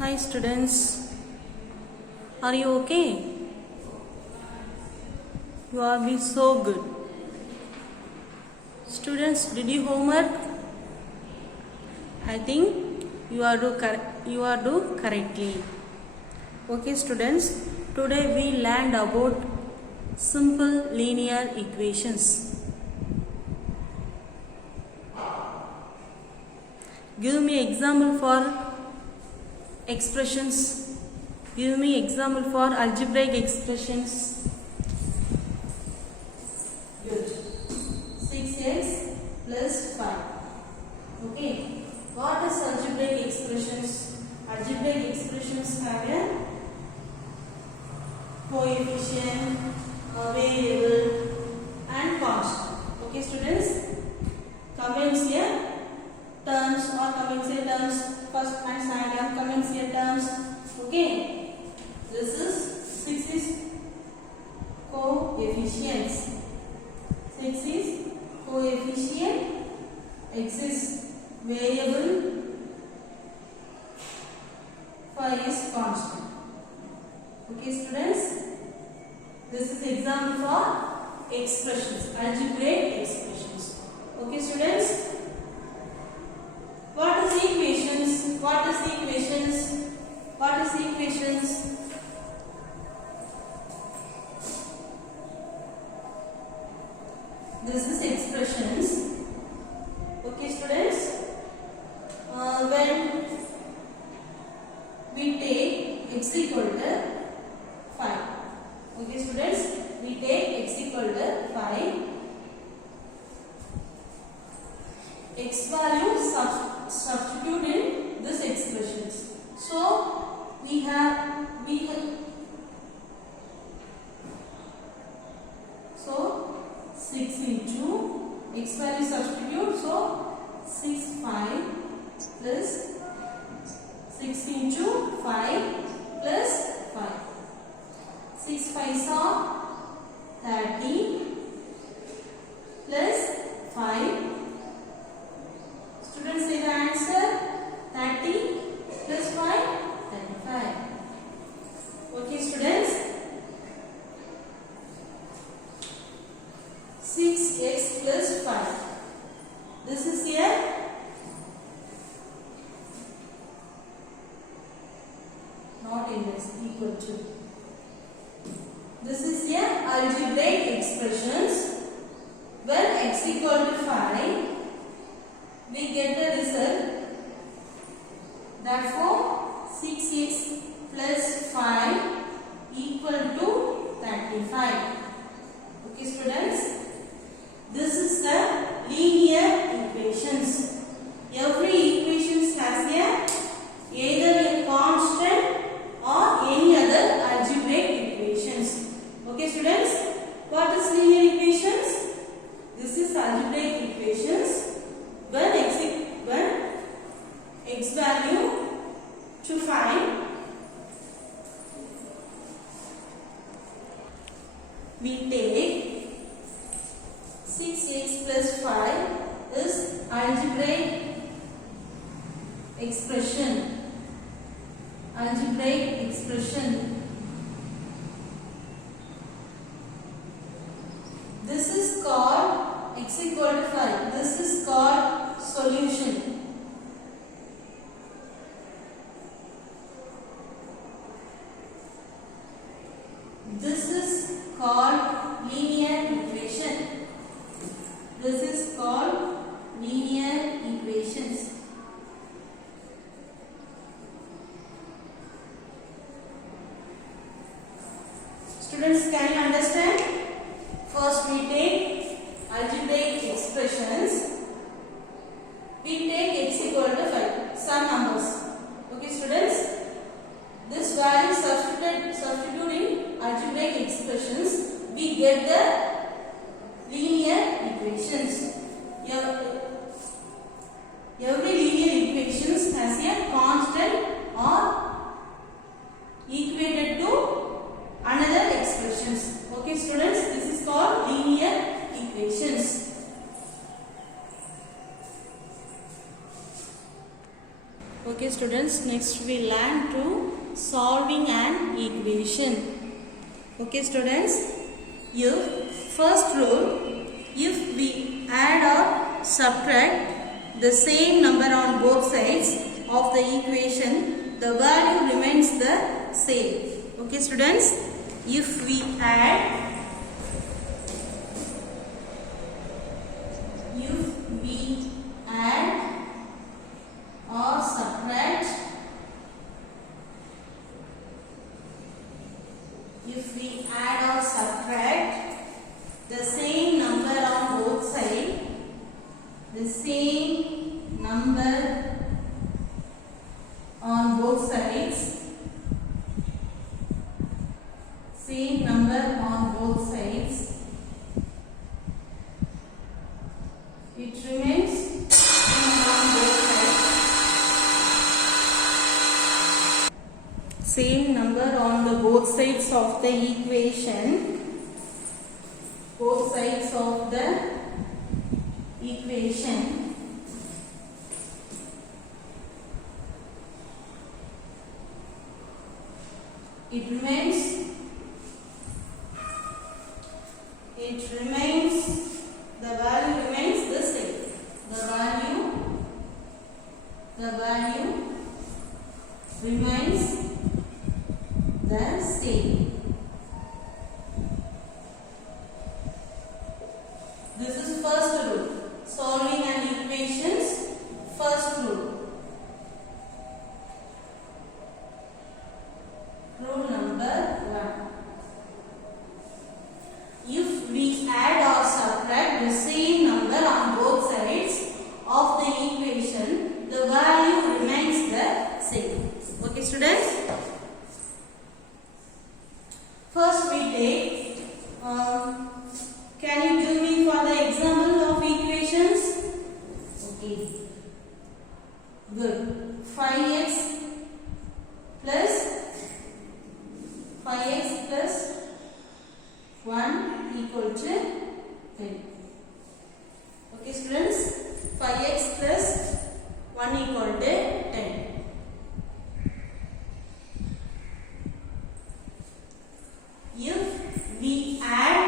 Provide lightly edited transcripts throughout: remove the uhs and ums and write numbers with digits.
Hi students, are you okay? You are being so good. Students, did you homework? I think you are do correctly. Okay students, today we learned about simple linear equations. Give me example for expressions. Give me example for algebraic expressions. Good. 6x plus 5. Okay. What is algebraic expressions? Algebraic expressions have a coefficient, a variable and constant. Okay students? Comments here. Terms or comments here terms. First and second comments here terms. Okay. This is 6 is coefficients. 6 is coefficient. X is variable. 5 is constant. Okay students. This is example for expressions. Algebraic expressions. Okay students. What is equations? What is equations? What is equations? This is expressions. Okay students. When we take x equal to 5. Okay students. We take x equal to 5. X value substitute in this expressions. So we have so 6 into x value substitute, so 6 5 plus 6 into 5 plus 5. 6 5 are 30 plus 5. Students, say the answer. 30 plus 5, 35. Okay students. 6x plus 5. This is here. Not inverse, equal to. This is here algebraic expressions. When x equal to 5, we get the result. Therefore, 6x plus 5 equal to 35. Okay students. This is the linear equations. Every equation has either a constant or any other algebraic equations. Okay students. What is linear equations? This is algebraic equations. When x value to find, we take 6x plus 5 is algebraic expression. Algebraic expression. This is called x equal to 5. This is called solution. This is called linear equation. This is called linear equations. Students, can you understand? First we take algebraic expressions. We take x equal to 5. Some numbers. Okay students. This value substitute in algebraic expressions. We get the linear equations. Every linear equations has a constant or equated to another expressions. Okay students. This is called linear equations. Okay students. students, next we learn to solving an equation. Okay students, first rule, if we add or subtract the same number on both sides of the equation, the value remains the same. Okay students, if we add or subtract, if we add or subtract the same number on both sides, the same number on both sides, same number on both sides, it remains same number on the both sides of the equation, both sides of the equation, it remains, the value remains the same. The value remains the same. This is first rule. Solving an equations, first rule. Rule number 1. If we add or subtract the same number on both sides of the equation, the value remains the same. Okay students? First we take, can you give me for the example of equations? Okay, good. 5x plus 1 equal to 10. Okay students, 5x plus 1 equal to 10. If we add,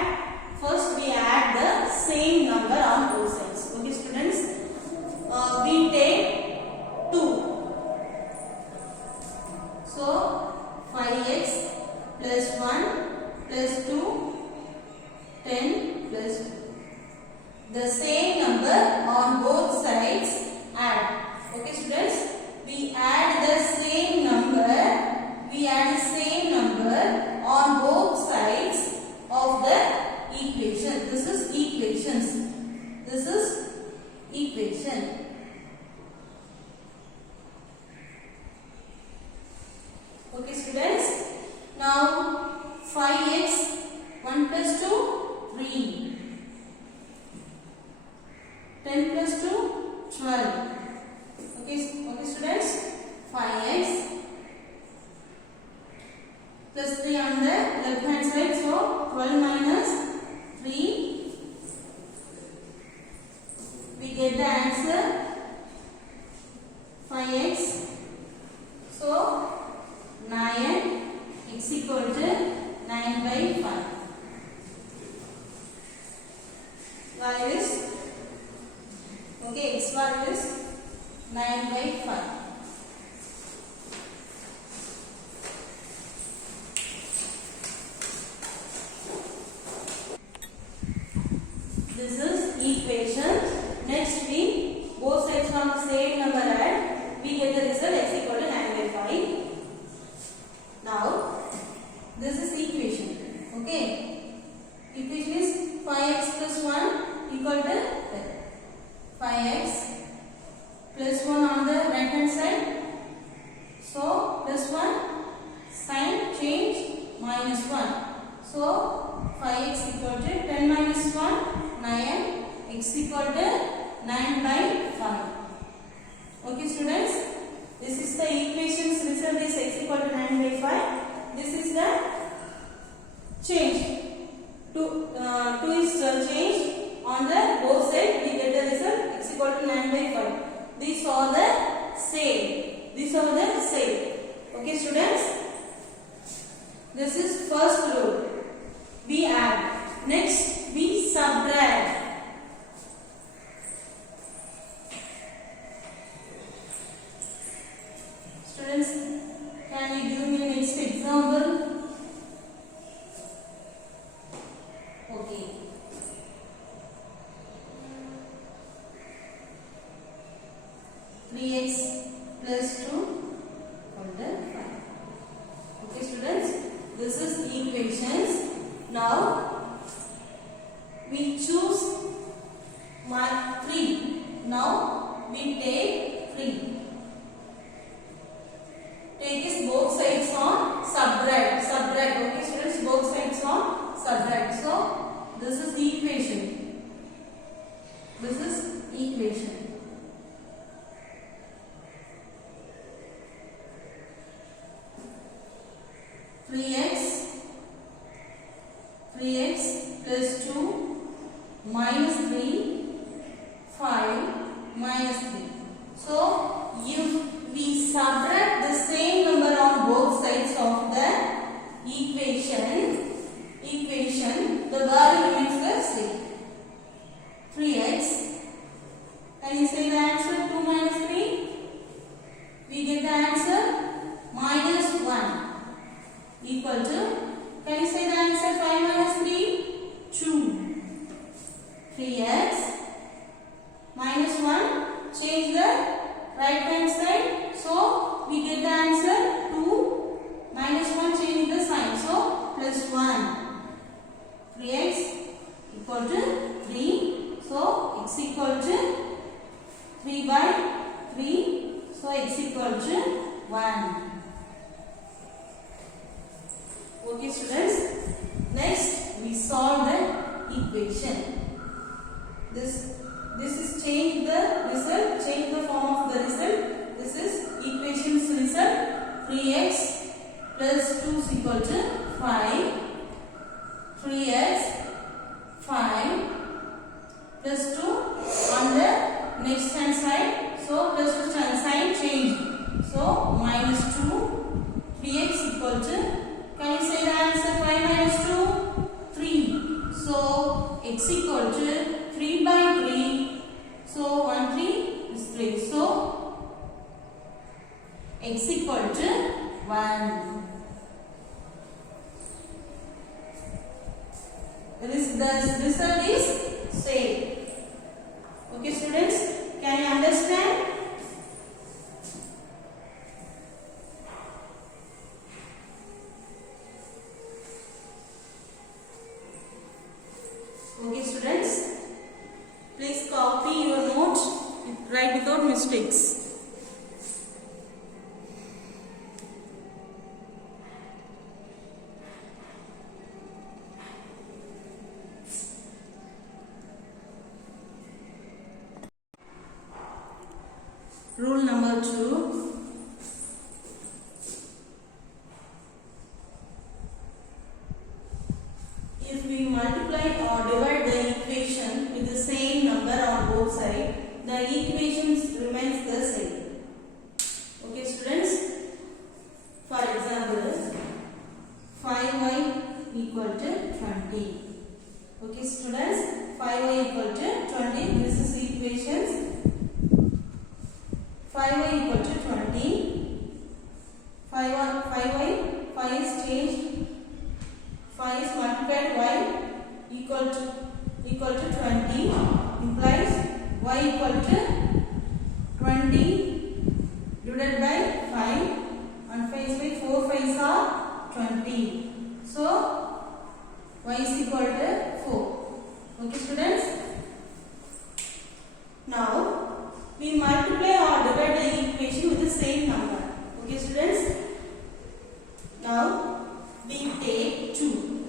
first we add the same number on both sides. Okay students, we take 2. So 5x plus 1 plus 2, 10 plus 2. The same number on both sides add. Okay students, we add the same number, on both sides of the equation. This is equations. This is equation. Okay students, now 5x, 1 plus 2, 3. 10 plus 2, 12. Okay students, 5x plus 3 on the left hand side, so 12 minus 3, we get the answer 5x, so 9, x equal to 9 by 5. Value is, okay, x value is 9 by 5. This is equation. Next we both sides from the same number add, we get the result x equal to 9 by 5. Now this is equation. Okay, equation is 5x plus 1 equal to 10. 5x plus 1 on the right hand side, so plus 1, sign change, minus 1, so 5x equal to 10 minus 1, 9, x equal to 9 by 5. Okay students, this is the equation's result is x equal to 9 by 5. This is the change. 2 is changed on the both sides, we get the result x equal to 9 by 5. These are the same. These are the same. Okay, students. This is first rule. We add. Next, we subtract. Students, can you give me next example? Okay. Three x plus 2 under 5. Okay, students, this is equations. Now we choose 3. Now we take 3. Take is both sides on subtract. Subtract. Okay, students, both sides on subtract. So this is the equation. This is equation. Three x plus 2 minus 3, 5 minus 3. So if we subtract the same number on both sides of the equation, the value remains the same. 3x. Can you say the answer 2 minus 3? We get the answer minus 1 equal to, can you say the answer 5 minus 3? 2. 3x minus 1. Change the right hand side. So we get the answer 2 minus 1. Change the sign. So plus 1. 3x equal to 3. So x equal to 3 by 3. So x equal to 1. Okay, students. Next, we solve the equation. This is change the result. Change the form of the result. This is equation's result. 3x plus 2 is equal to 5. 3x 5 plus 2 on the next hand side. So plus 2 sign changed. So minus 2. 3x equal to, can you say the answer 5 minus 2? 3. So x equal to 3 by 3. So 1 3 is 3. So x equal to 1. The result is same. Okay, students, can you understand? Okay, students, please copy your notes, write without mistakes. Rule number 2. If we multiply or divide the equation with the same number on both sides, the equation remains the same. Okay, students. For example, 5y equal to 20. Okay, students, 5y equal to 20. This is the equations. 5y equal to 20. 5 is changed. 5 is multiplied y equal to 20 implies y equal to 20 divided by 5 and 5 is by 4 5s are 20. So y is equal to 4. Okay, students. Now we multiply or divide the equation with the same number. Okay, students. Now we take 2.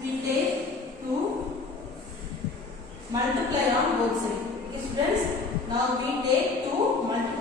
We take 2, multiply on both sides. Okay, students. Now we take 2, multiply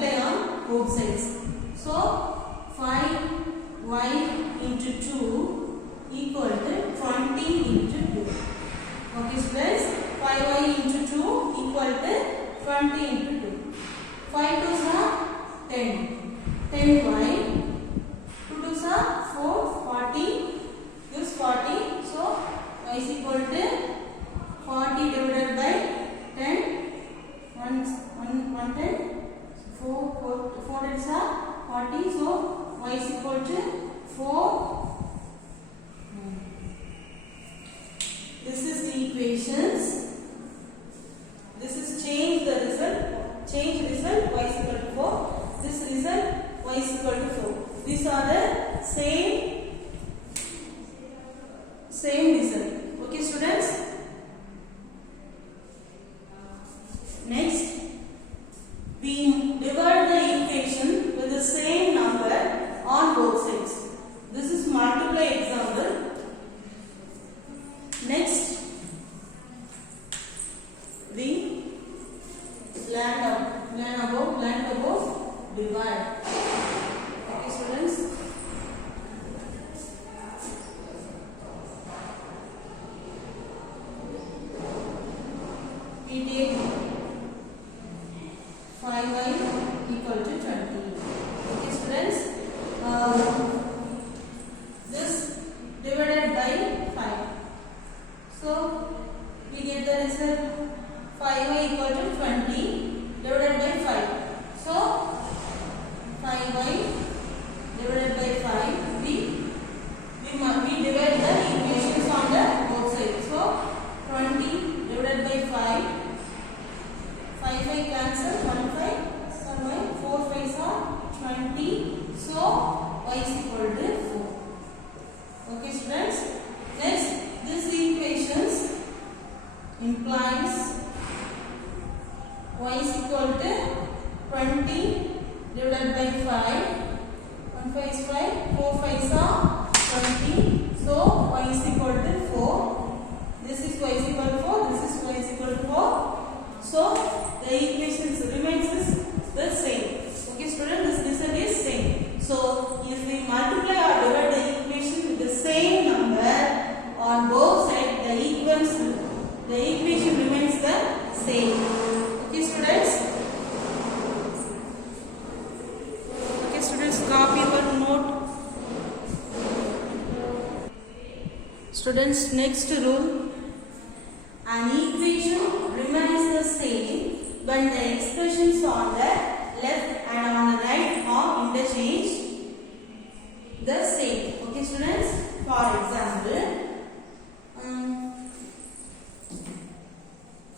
40. So y is equal to 4. This is the equations. This is change the result. Change result y is equal to 4. This result y is equal to 4. These are the same result. Okay, students. Next, we divide the equation with the same number on both sides. This is multiply example. Next, we learn about divide. Okay, students. We take 5y equal to 20. Okay, students. This divided by 5. So we get the result 5y equal to 20 divided by 5. So 5y divided by 5. We divide the equations on the both sides. So 20 divided by 5. 5 cancel, 1 5, 4 5s are 20. So y is equal to 4. Okay, students. Next, this equations implies y is equal to 20 divided by 5. 1 5 is 5, 4 5s are 20. So y is equal to 4. This is y is equal to 4. This is y is equal to 4. So the equations remains the same. Okay, student, this result is same. So if we multiply or divide the equation with the same number on both sides, the equation remains the same. Okay, students. Okay, students, copy your note. Students, next rule. An equation remains the same when the expressions on the left and on the right are interchanged the same. Okay, students. For example,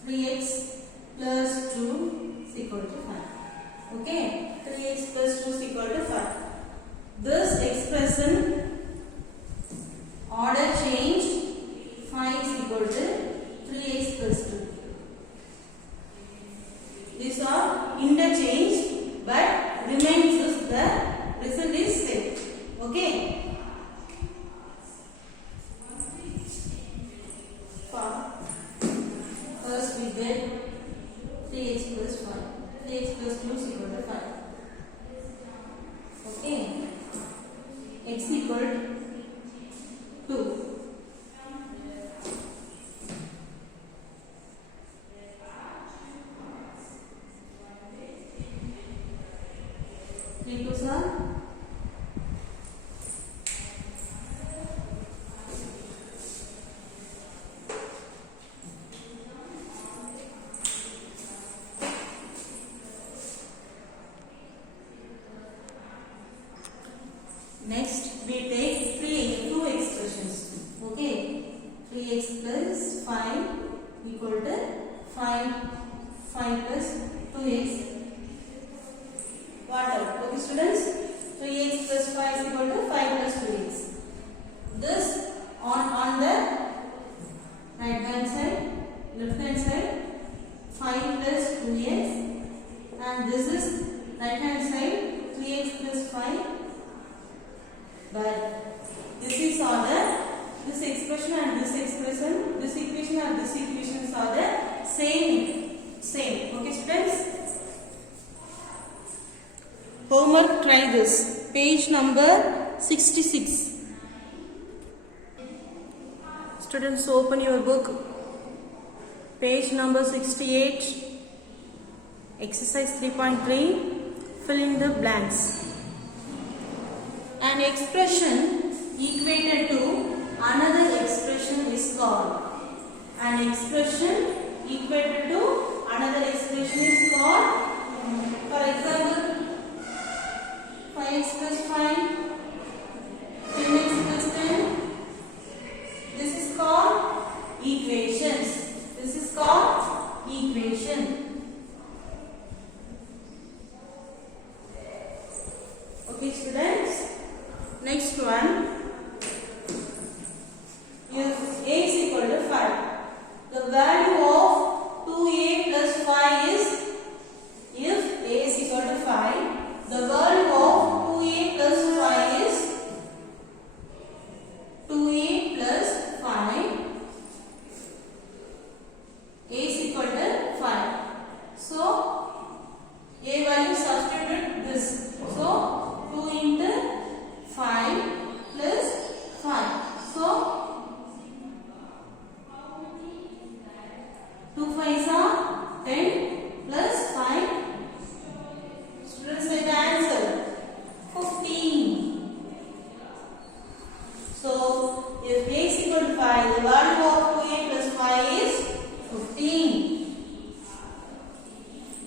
3x plus 2 is equal to 5. Okay, 3x plus 2 is equal to 5. This expression order changed. 5 is equal to 3x plus 2. These are interchanged but remains the result is same. Okay. First we get 3x plus 5. 3x plus 2 is equal to 5. Okay. X equal to 2. Next, we take two expressions. Okay, 3x plus 5 equal to 5 plus 2x. What out? Okay, students. 3x plus 5 is equal to 5 plus 2x. This on the right hand side, left hand side, 5 plus 2x, and this is right hand side, 3x plus 5. But this is order, this expression and this expression, this equation and this equations are the same. Okay, students. Homework, try this. Page number 66. Students, open your book. Page number 68. Exercise 3.3. Fill in the blanks. An expression equated to another expression is called. An expression equated to another expression is called. For example, 5 5x plus 5, 10x plus 10. This is called equations. This is called equation. Okay, students. Next one. If a is equal to 5, the value of 2a plus 5 is, if a is equal to 5, the value of 2a plus 5 is 2a plus 5. A is equal to 5. So, a value substituted this. So, 2 into 5 plus 5. So, 2 5s are 10 plus 5. Students, say the answer 15. So, if a is equal to 5, the value of 2a plus 5 is 15.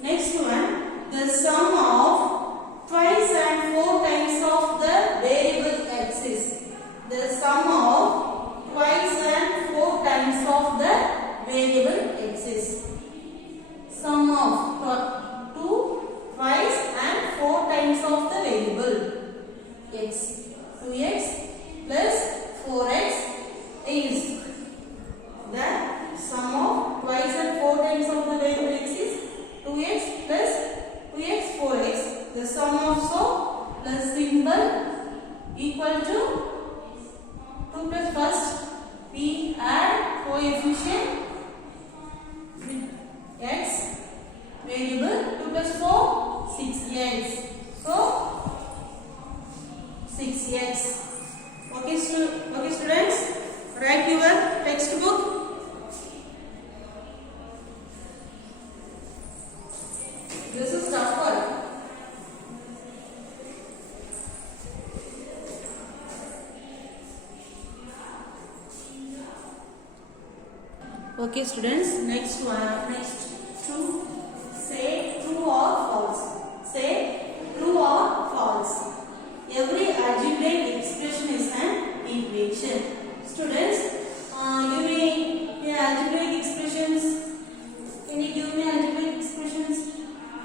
Next one, the sum of twice and 4 times of the variable x is. The sum of twice and 4 times of the variable x is. Sum of 2 twice and 4 times of the variable x. 2x plus 4x is. The sum of twice and 4 times of the variable x is 2x plus 2x 4x. The sum of so plus symbol equal to 2 plus first we add coefficient with x variable 2 plus 4 6x. So 6x. Okay, students, write your textbook. This is tougher. Okay, students, next two. Say true or false. Say true or false. Every algebraic expression is an equation. Students, give me algebraic expressions. Can you give me algebraic expressions?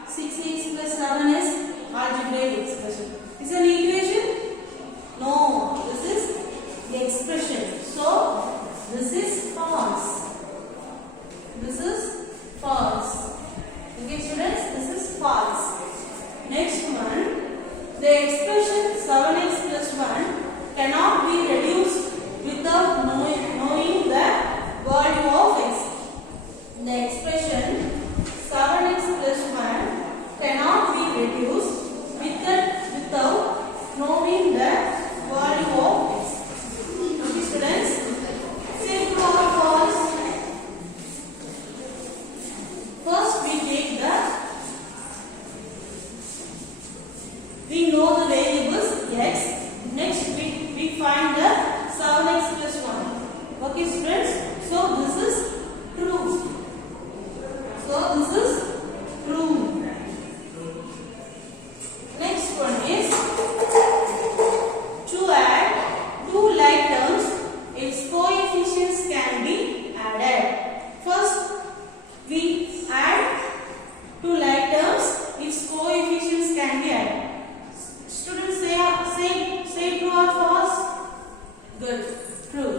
6x plus 7 is algebraic expression. Is an equation? No, this is the expression. So, this is false. This is false. Okay, students, this is false. Next one. The expression 7x plus 1 cannot be reduced without knowing the value of x. The expression 7x plus 1 cannot be reduced without knowing the value of x. Okay, students, say true or false. First, we know the variables x. Next, we find the 7x plus 1. Okay, students. So this is true. So this is true. Next one is to add two like terms, its coefficients can be added. First, we add two like terms, its coefficients can be added. Students, say true or false? Good. True.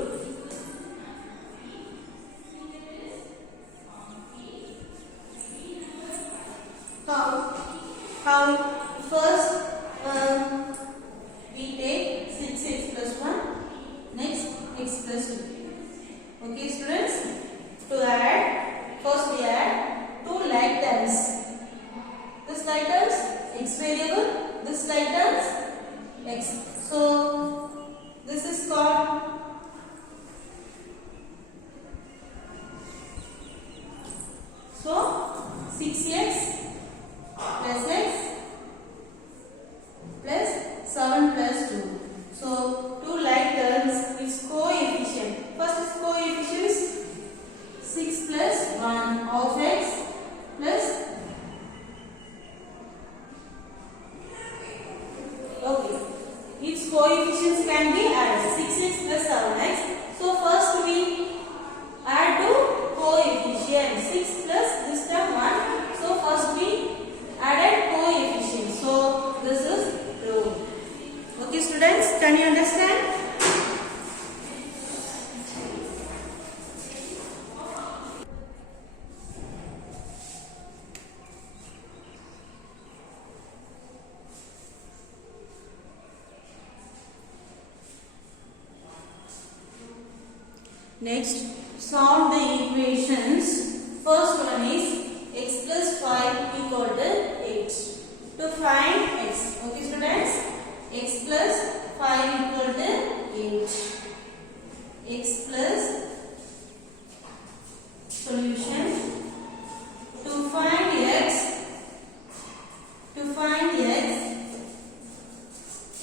Its coefficients can be added. 6x plus 7x. So first we add to coefficient. 6 plus this term 1. So first we added coefficient. So this is true. Okay students, can you understand? Next, solve the equations. First one is x plus 5 equal to 8. To find x, okay students, x plus 5 equal to 8. X plus solution. To find x,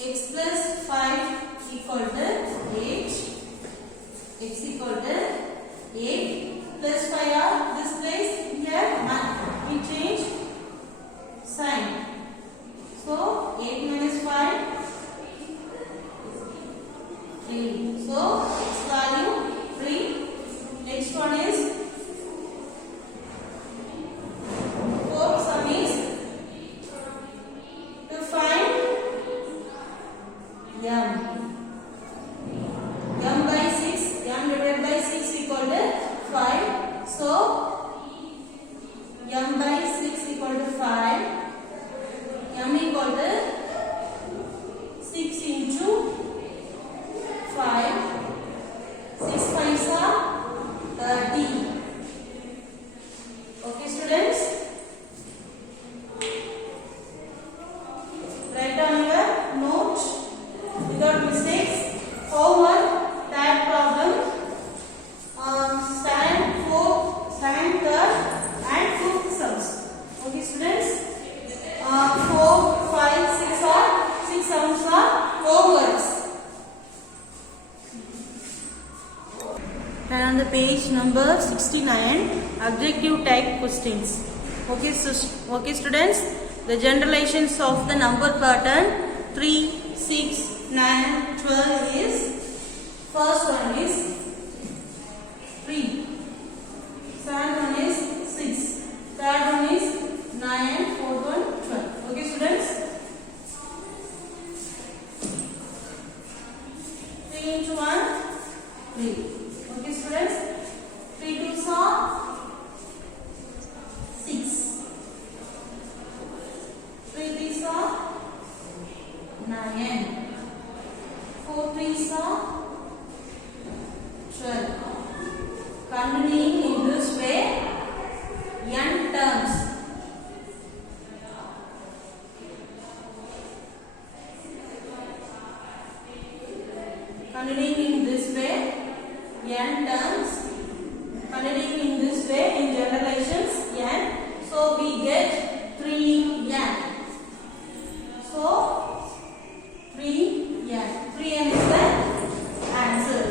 x plus 5 equal to 8. X equal to 8 plus 5 are this place here we change sign. So 8 minus 5 3. So x value 3. Next one is 4 sum is to find m. M by 6, m divided by 6 equal to 5. So, m by 6 equal to 5. M equal to 6 into 5. 6 5s are 30. Okay students? Write down your note without mistakes. Homework, that problem, stand third and fifth sums. Okay students? 4, 5, 6 are 6 sums are homeworks. And on the page number 69, objective type questions. Okay, okay students, the generalizations of the number pattern 3, 6, 9, 12 is, first one is 3, second one is 6, third one is 9 and fourth one 12. Okay students? 3 into 1, 3. Okay students? 3 2s are 6. 3 3s are 9. 4 3s are 12. Continuing in this way, n terms. Continuing in this way, n terms. Continuing in this way in generalizations, n. So we get 3n. So 3n. 3n is the answer.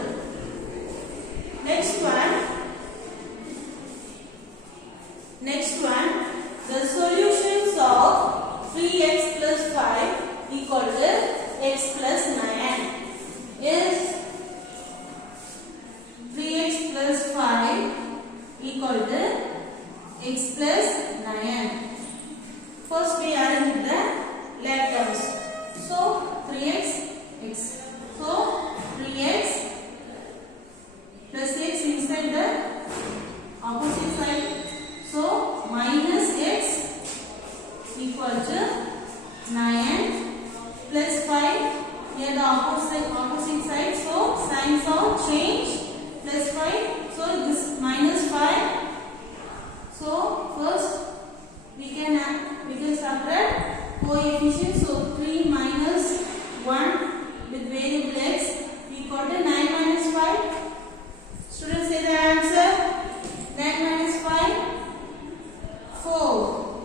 Next one, the solutions of 3x plus 5 equal to x plus 9 is 3x plus 5 equal to x plus 9. First we arrange the left terms. So 3x, x. So 3x plus x inside the opposite side. So minus x equal to 9 plus 5 near the opposite side. So signs are changed. Plus 5. So this minus 5. So first we can subtract coefficients. So 3 minus 1 with variable x equal to 9 minus 5. Students say the answer. 9 minus 5, 4.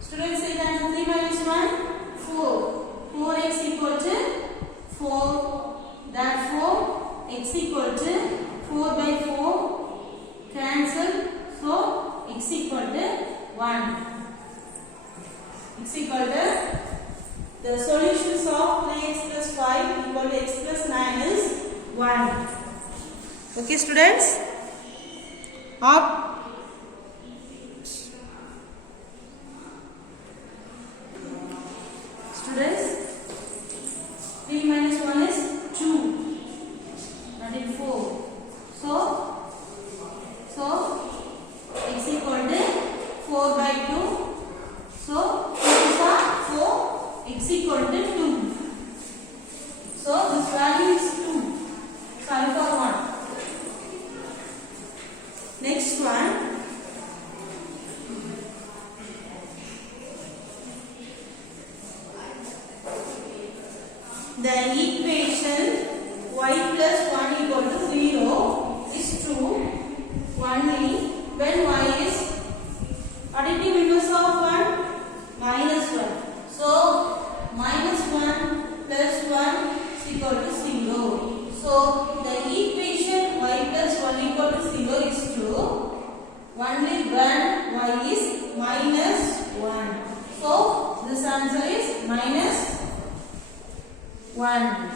Students say the answer. 3 minus 1, 4. 4x equal to 4. Therefore, x equal to 4 by 4 cancel. So, x equal to 1. X equal to the solutions of 3x plus 5 equal to x plus 9 is 1. Okay, students? Up. Students, 3 minus 1 is 2. That is 4. So x equal to 4 by 2. So 2 is 4. X equal to 2. So this value is 2. So alpha 1. Next one. The equation y plus 1 equal to 0 is true only when y is additive inverse of 1 minus 1. So minus 1 plus 1 is equal to 0. So the equation y plus 1 equal to 0 is true only when y is minus 1. So this answer is minus 1.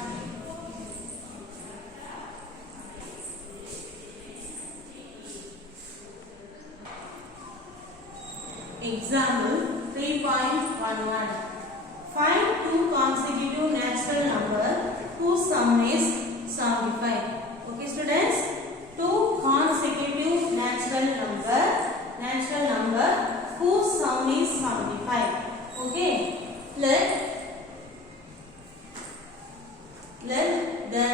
Example 3.11. Find two consecutive natural number whose sum is 75. Okay, students? Two consecutive natural number whose sum is 75. Okay? Let the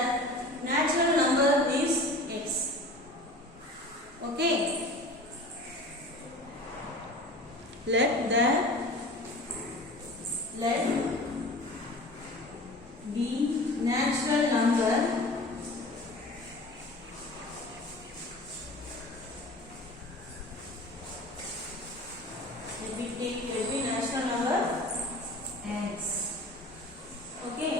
natural number is x. Okay? Let the natural number natural number x. Okay.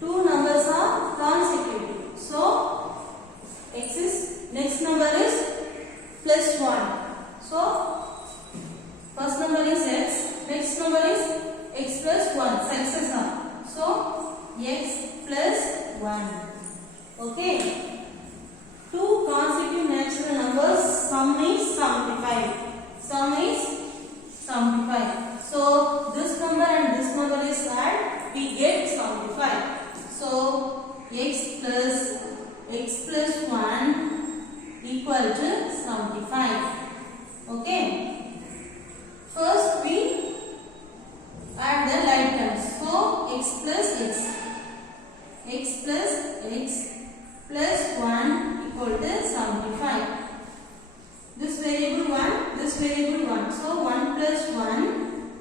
Two numbers are consecutive. So x is next number is plus 1. So first number is x, next number is x plus 1, successor. So x plus 1. Okay. Two consecutive natural numbers, sum is 75. Sum is 75. So this number and this number is add, we get 75. So x plus 1 equal to 75. Okay. First we add the like terms. So x plus x plus 1 equal to 75. This variable 1, this variable 1. So 1 plus 1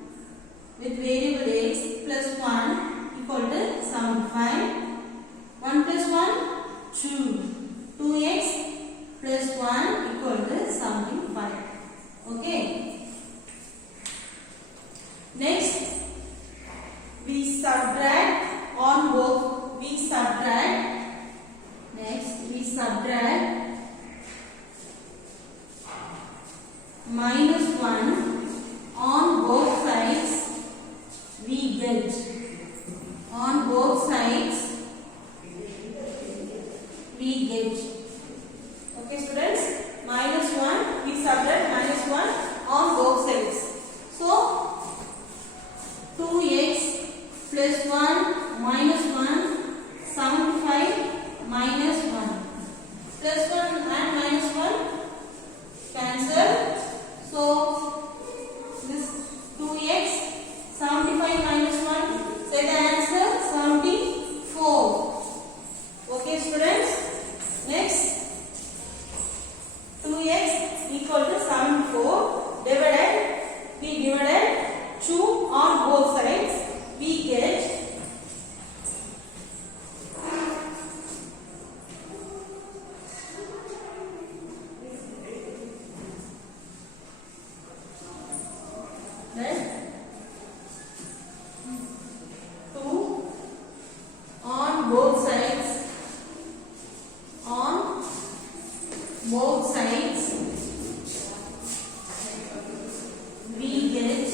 with variable x plus 1 equal to 75. 1 plus 1, 2. 2x plus 1 equal to 75. Okay. Next, we subtract on both. Next, we subtract minus 1 on both sides. We get on both sides. We get. Okay, students, minus 1, we subtract minus 1 on both sides. So 2x plus 1 minus 1, 75 minus 1. Plus 1 and minus 1 cancel. So this 2x, 75 minus 1, say the answer 74. Okay, students. Next, 2x equal to 74 divided, we divided 2 on both sides, we get then 2 on both sides. On both sides we get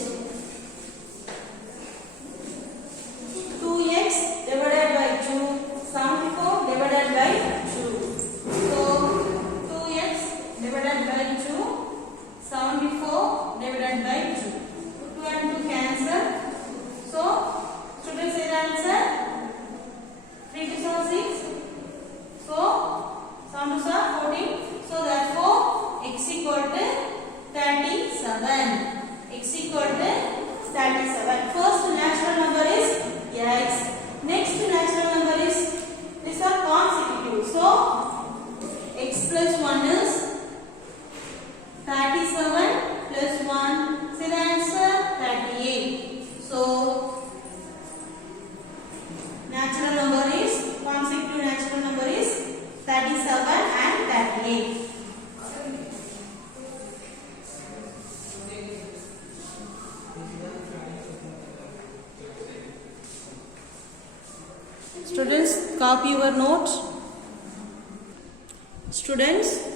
copy your note. Students,